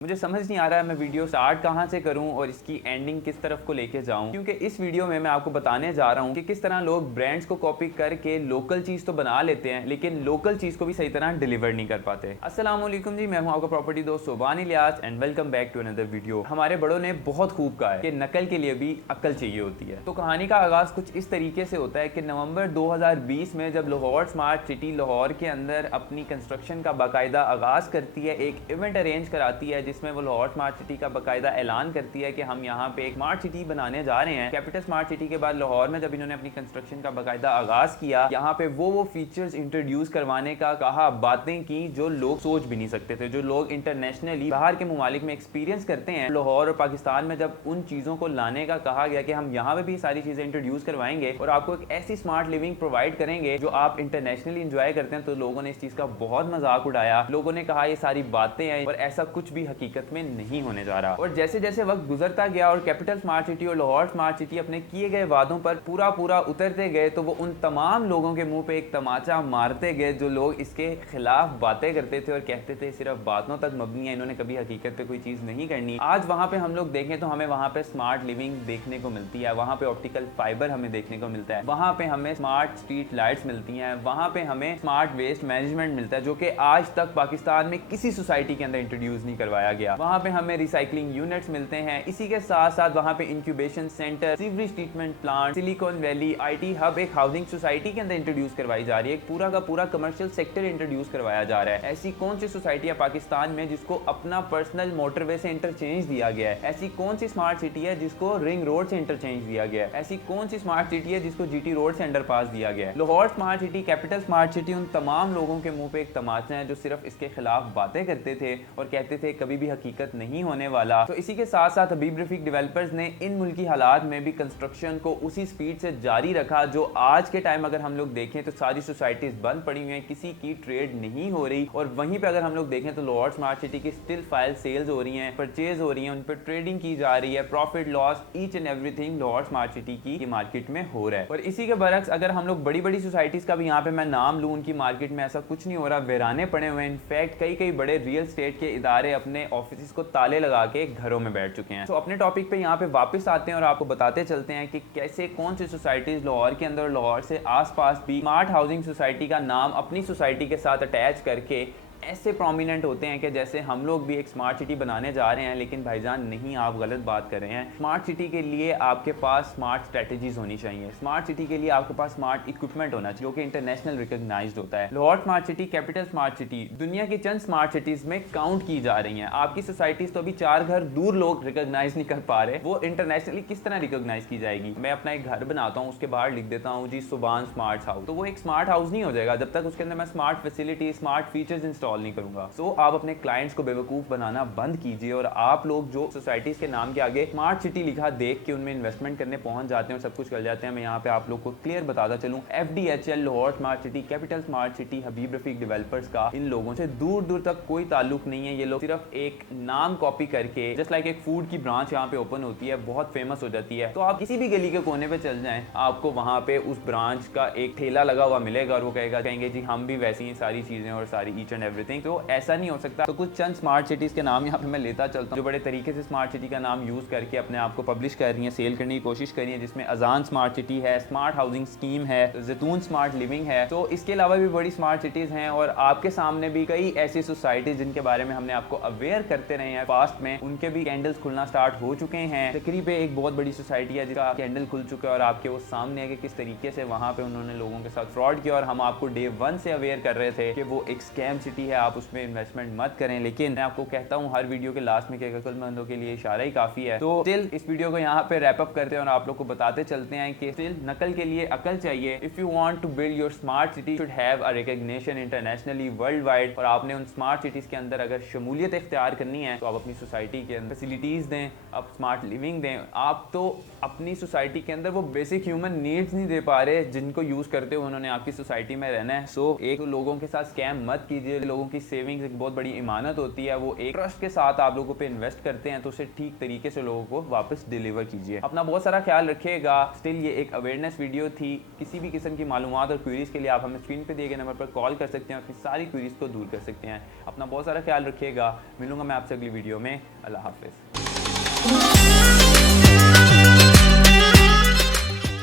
मुझे समझ नहीं आ रहा है मैं वीडियो स्टार्ट कहाँ से करूँ और इसकी एंडिंग किस तरफ को लेके जाऊँ, क्योंकि इस वीडियो में मैं आपको बताने जा रहा हूँ कि किस तरह लोग ब्रांड्स को कॉपी करके लोकल चीज़ तो बना लेते हैं लेकिन लोकल चीज़ को भी सही तरह डिलीवर नहीं कर पाते। अस्सलाम वालेकुम जी, मैं हूँ आपका प्रॉपर्टी दोस्त Soban Ilyas and welcome back to another video. हमारे बड़ों ने बहुत खूब कहा है कि नकल के लिए भी अक्ल चाहिए होती है। तो कहानी का आगाज़ कुछ इस तरीके से होता है कि नवंबर 2020 में जब लाहौर स्मार्ट सिटी लाहौर के अंदर अपनी कंस्ट्रक्शन का बाकायदा आगाज़ करती है, एक इवेंट अरेंज कराती है जिसमें वो लाहौर स्मार्ट सिटी का बाकायदा ऐलान करती है कि हम यहाँ पे एक स्मार्ट सिटी बनाने जा रहे हैं। कैपिटल स्मार्ट सिटी के बाद लाहौर में जब इन्होंने अपनी कंस्ट्रक्शन का बाकायदा आगाज किया, यहाँ पे वो फीचर्स इंट्रोड्यूस करवाने का कहा, बातें की जो लोग सोच भी नहीं सकते थे, जो लोग इंटरनेशनली बाहर के ममालिक में एक्सपीरियंस करते हैं। लाहौर और पाकिस्तान में जब उन चीज़ों को लाने का कहा गया कि हम यहाँ पे भी सारी चीज़ें इंट्रोड्यूस करवाएंगे और आपको एक ऐसी स्मार्ट लिविंग प्रोवाइड करेंगे जो आप इंटरनेशनली इंजॉय करते हैं, तो लोगों ने इस चीज़ का बहुत मजाक उड़ाया। लोगों ने कहा ये सारी बातें हैं और ऐसा कुछ भी हकीकत में नहीं होने जा रहा। और जैसे जैसे वक्त गुजरता गया और कैपिटल स्मार्ट सिटी और लाहौर स्मार्ट सिटी अपने किए गए वादों पर पूरा उतरते गए, तो वो उन तमाम लोगों के मुंह पे एक तमाचा मारते गए जो लोग इसके खिलाफ बातें करते थे और कहते थे सिर्फ बातों तक मबनी है, इन्होंने कभी हकीकत पे कोई चीज़ नहीं करनी। आज वहाँ पे हम लोग देखें तो हमें वहाँ पे स्मार्ट लिविंग देखने को मिलती है, वहाँ पे ऑप्टिकल फाइबर हमें देखने को मिलता है, वहाँ पे हमें स्मार्ट स्ट्रीट लाइट्स मिलती हैं, वहाँ पे हमें स्मार्ट वेस्ट मैनेजमेंट मिलता है जो कि आज तक पाकिस्तान में किसी सोसाइटी के अंदर इंट्रोड्यूस नहीं करवाया गया। वहाँ पे हमें रिसाइकलिंग यूनिट्स मिलते हैं। इसी के साथ साथ वहाँ पे incubation centre, sewerage treatment plant, silicon valley, IT hub एक हाउसिंग सोसाइटी के अंदर इंट्रोड्यूस करवाई जा रही है। पूरा का पूरा कमर्शियल सेक्टर इंट्रोड्यूस करवाया जा रहा है। ऐसी कौन सी सोसाइटी है पाकिस्तान में जिसको अपना पर्सनल मोटरवे से इंटरचेंज दिया गया है? ऐसी कौन सी स्मार्ट सिटी है जिसको रिंग रोड से इंटरचेंज दिया गया है? ऐसी कौन सी स्मार्ट सिटी है जिसको जीटी रोड से अंडरपास दिया गया है? Lahore smart city, capital smart city उन तमाम लोगों के मुंह पे एक तमाचा है जो सिर्फ इसके खिलाफ बातें करते थे और कहते थे कभी भी हकीकत नहीं होने वाला। तो इसी के साथ साथ हबीब रफीक डेवलपर्स ने इन मुल्की हालात में भी कंस्ट्रक्शन को उसी स्पीड से जारी रखा जो आज के टाइम अगर हम लोग देखें तो सारी सोसाइटीज बंद पड़ी हुई हैं, किसी की ट्रेड नहीं हो रही। और वहीं पे अगर हम लोग देखें तो लाहौर स्मार्ट सिटी की स्टिल फाइल सेल्स हो रही हैं, परचेज हो रही हैं, उन पर ट्रेडिंग की जा रही है, profit loss each and everything Lahore smart city की मार्केट में हो रहा है। और इसी के बरक्स अगर हम लोग बड़ी बड़ी सोसाइटीज का भी यहाँ पे मैं नाम लूँ, उनकी मार्केट में ऐसा कुछ नहीं हो रहा, वीराने पड़े हुए हैं। इनफैक्ट कई बड़े रियल स्टेट के इदारे अपने ऑफिस को ताले लगा के घरों में बैठ चुके हैं। तो अपने टॉपिक पे यहाँ पे वापस आते हैं और आपको बताते चलते हैं कि कैसे कौन सी सोसाइटीज लाहौर के अंदर और लाहौर से आसपास भी स्मार्ट हाउसिंग सोसाइटी का नाम अपनी सोसाइटी के साथ अटैच करके ऐसे प्रोमिनेंट होते हैं कि जैसे हम लोग भी एक स्मार्ट सिटी बनाने जा रहे हैं। लेकिन भाईजान नहीं, आप गलत बात कर रहे हैं। स्मार्ट सिटी के लिए आपके पास स्मार्ट स्ट्रेटजीज होनी चाहिए। स्मार्ट सिटी के लिए आपके पास स्मार्ट इक्विपमेंट होना चाहिए जो कि इंटरनेशनल रिकॉग्नाइज्ड होता है। Lahore smart city, capital smart city दुनिया की चंद स्मार्ट सिटीज में काउंट की जा रही हैं। आपकी सोसाइटीज तो अभी 4 घर दूर लोग रिकॉग्नाइज नहीं कर पा रहे, वो इंटरनेशनली किस तरह रिकॉग्नाइज की जाएगी? मैं अपना एक घर बनाता हूँ, उसके बाहर लिख देता हूँ जी सुबान स्मार्ट हाउस, तो वो एक स्मार्ट हाउस नहीं हो जाएगा जब तक उसके अंदर मैं smart facility, smart features install नहीं करूंगा। आप अपने क्लाइंट्स को बेवकूफ बनाना बंद कीजिए और आप लोग जो सोसाइटीज के नाम के आगे स्मार्ट सिटी लिखा देख के उनमें इन्वेस्टमेंट करने पहुंच जाते हैं और सब कुछ कर जाते हैं। मैं यहाँ पे आप लोग को क्लियर बताता चलूं, FDHL Lahore smart city, capital smart city, Habib Rafiq developers का इन लोगों से दूर तक कोई ताल्लुक नहीं है। ये लोग सिर्फ एक नाम कॉपी करके, जस्ट लाइक एक फूड की ब्रांच यहाँ पे ओपन होती है, बहुत फेमस हो जाती है, तो आप किसी भी गली के कोने पे चल जाएं, आपको वहाँ पे उस ब्रांच का एक ठेला लगा हुआ मिलेगा और वो कहेंगे जी हम भी वैसी ही सारी चीजें और सारी ईच एंड एवरीथिंग। तो ऐसा नहीं हो सकता। तो कुछ चंद स्मार्ट सिटीज के नाम यहाँ पे मैं लेता चलता हूँ जो बड़े तरीके से स्मार्ट सिटी का नाम यूज करके अपने आप को पब्लिश कर रही है, सेल करने की कोशिश कर रही है, जिसमें अजान स्मार्ट सिटी है, स्मार्ट हाउसिंग स्कीम है, जैतून स्मार्ट लिविंग है। तो इसके अलावा भी बड़ी स्मार्ट सिटीज हैं और आपके सामने भी कई ऐसी सोसाइटीज जिनके बारे में हमने आपको अवेयर करते रहे हैं पास्ट में, उनके भी कैंडल्स खुलना स्टार्ट हो चुके हैं। तकरीबन एक बहुत बड़ी सोसाइटी है जिसका कैंडल खुल चुका है और आपके वो सामने है कि किस तरीके से वहाँ पे उन्होंने लोगों के साथ फ्रॉड किया और हम आपको डे 1 से अवेयर कर रहे थे कि वो एक स्कैम सिटी है, आप उसमें इन्वेस्टमेंट मत करें। लेकिन मैं आपको कहता हूँ हर वीडियो के लास्ट में कि अक्लमंदों के लिए इशारा ही काफी है। तो स्टिल इस वीडियो को यहाँ पे रैप अप करते हैं और आप लोग को बताते चलते हैं कि स्टिल नकल के लिए अकल चाहिए। If you want to build your smart city should have a recognition internationally worldwide. और आपने उन स्मार्ट सिटीज के अंदर अगर शमूलियत इख्तियार करनी है तो आप अपनी सोसाइटी के अंदर फैसिलिटीज दें, आप स्मार्ट लिविंग दें। आप तो अपनी सोसाइटी के अंदर वो बेसिक ह्यूमन नीड्स नहीं दे पा रहे जिनको यूज करते हुए उन्होंने आपकी सोसाइटी में रहना है। सो एक लोगों के साथ स्कैम मत कीजिए, लोगों लोगों की सेविंग्स एक बहुत बड़ी इमानत होती है, वो एक ट्रस्ट के साथ आप लोगों पे इन्वेस्ट करते हैं, तो उसे ठीक तरीके से लोगों को वापस डिलीवर कीजिए। अपना बहुत सारा ख्याल रखिएगा। स्टिल ये एक अवेयरनेस वीडियो थी। किसी भी किस्म की मालूमात और क्वेरीज के लिए आप हमें स्क्रीन पे दिए गए नंबर पर कॉल कर सकते हैं, अपनी सारी क्वेरीज को दूर कर सकते हैं। अपना बहुत सारा ख्याल रखिएगा। मिलूंगा मैं आपसे अगली वीडियो में। अल्लाह हाफिज़।